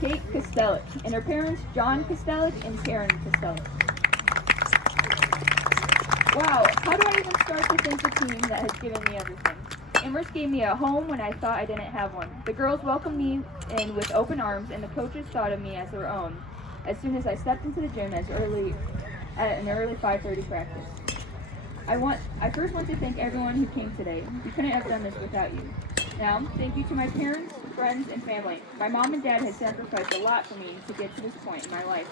Kate Kastelic, and her parents, John Kastelic and Karen Kastelic. Wow, how do I even start to thank the team that has given me everything? Amherst gave me a home when I thought I didn't have one. The girls welcomed me in with open arms, and the coaches thought of me as their own as soon as I stepped into the gym at an early 5:30 practice. I first want to thank everyone who came today. We couldn't have done this without you. Now, thank you to my parents, friends, and family. My mom and dad had sacrificed a lot for me to get to this point in my life.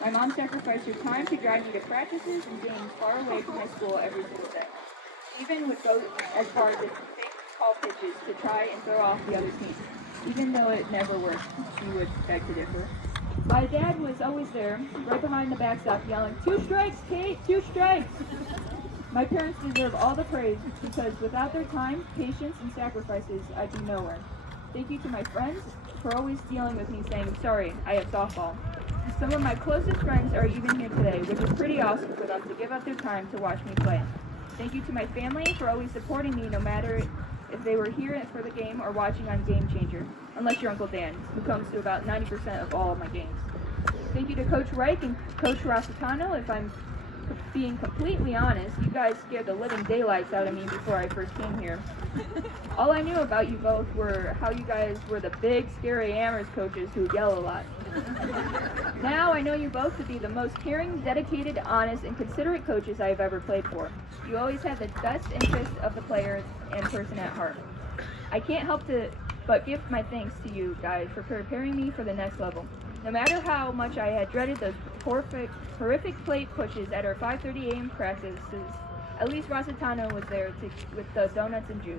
My mom sacrificed her time to drive me to practices and games far away from my school every single day. She even would go as far as to take call pitches to try and throw off the other team. Even though it never worked, she would beg to differ. My dad was always there, right behind the backstop, yelling, 2 strikes, Kate, 2 strikes! My parents deserve all the praise because without their time, patience, and sacrifices, I'd be nowhere. Thank you to my friends for always dealing with me saying, sorry, I have softball. Some of my closest friends are even here today, which is pretty awesome for them to give up their time to watch me play. Thank you to my family for always supporting me no matter if they were here for the game or watching on Game Changer, unless your Uncle Dan, who comes to about 90% of all of my games. Thank you to Coach Reich and Coach Rossitano. If I'm being completely honest, you guys scared the living daylights out of me before I first came here. All I knew about you both were how you guys were the big, scary Amherst coaches who yell a lot. Now I know you both to be the most caring, dedicated, honest, and considerate coaches I have ever played for. You always have the best interest of the players and person at heart. I can't help but give my thanks to you guys for preparing me for the next level. No matter how much I had dreaded those horrific plate pushes at our 5:30 a.m. practices, at least Rossitano was there with the donuts and juice.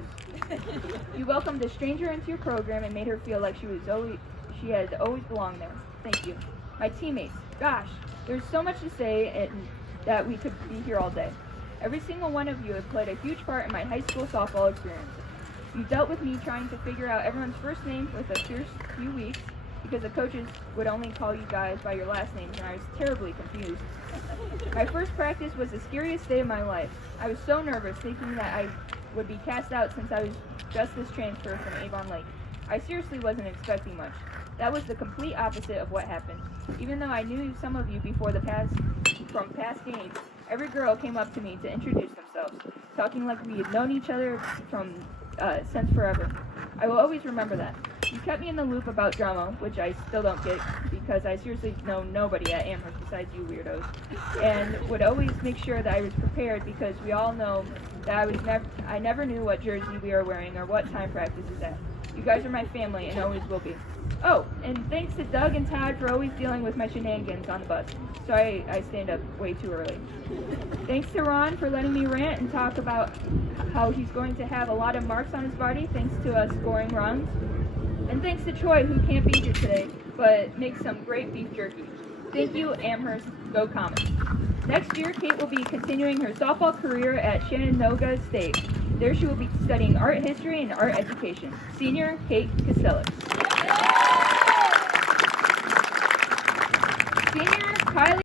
You welcomed a stranger into your program and made her feel like she had always belonged there. Thank you. My teammates, gosh, there's so much to say and that we could be here all day. Every single one of you have played a huge part in my high school softball experience. You dealt with me trying to figure out everyone's first name for the first few weeks because the coaches would only call you guys by your last names and I was terribly confused. My first practice was the scariest day of my life. I was so nervous thinking that I would be cast out since I was just this transfer from Avon Lake. I seriously wasn't expecting much. That was the complete opposite of what happened. Even though I knew some of you from past games, every girl came up to me to introduce themselves, talking like we had known each other since forever. I will always remember that. You kept me in the loop about drama, which I still don't get because I seriously know nobody at Amherst besides you weirdos, and would always make sure that I was prepared because we all know that I never knew what jersey we were wearing or what time practice is at. You guys are my family and always will be. Oh, and thanks to Doug and Todd for always dealing with my shenanigans on the bus. Sorry I stand up way too early. Thanks to Ron for letting me rant and talk about how he's going to have a lot of marks on his body thanks to us scoring runs. And thanks to Troy, who can't be here today, but makes some great beef jerky. Thank you, Amherst. Go Comets. Next year, Kate will be continuing her softball career at Shenandoah State. There she will be studying art history and art education. Senior, Kate Kastelic. Senior, Kylie.